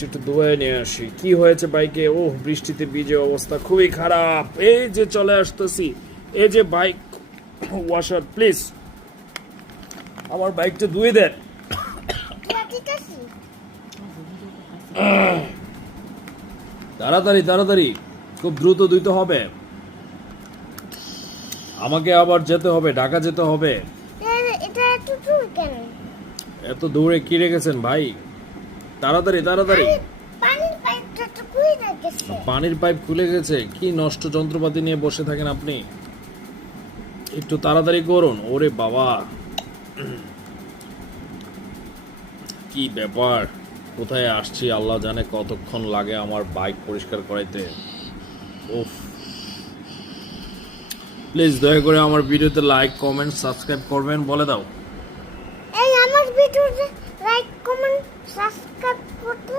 বাইকটা একটু ধুয়ে নিয়ে আসি। কি হয়েছে বাইকে? ওহ, বৃষ্টিতে ভিজে অবস্থা খুবই খারাপ। এই যে চলে আসতেছি, এই যে বাইক ওয়াশার, প্লিজ আমার বাইকটা ধুয়ে দেন। তাড়াতাড়ি তাড়াতাড়ি, খুব দ্রুত ধুইতে হবে। আমাকে আবার যেতে হবে, ঢাকা যেতে হবে। এটা এত দূর কেন? এত দূরে কি রেখেছেন ভাই? তাড়াতাড়ি তাড়াতাড়ি। পানির পাইপটা তো খুলে গেছে। পানির পাইপ খুলে গেছে? কি নষ্ট যন্ত্রপাতি নিয়ে বসে থাকেন আপনি, একটু তাড়াতাড়ি করুন। ওরে বাবা, কি ব্যাপার, কোথায় আসছি আল্লাহ জানে। কতক্ষণ লাগে আমার বাইক পরিষ্কার করাইতে। উফ, প্লিজ দয়া করে আমার ভিডিওতে লাইক কমেন্ট সাবস্ক্রাইব করবেন, বলে দাও। এই আমার ভিডিওতে লাইক কমেন্ট সাবস্ক্রাইব করতে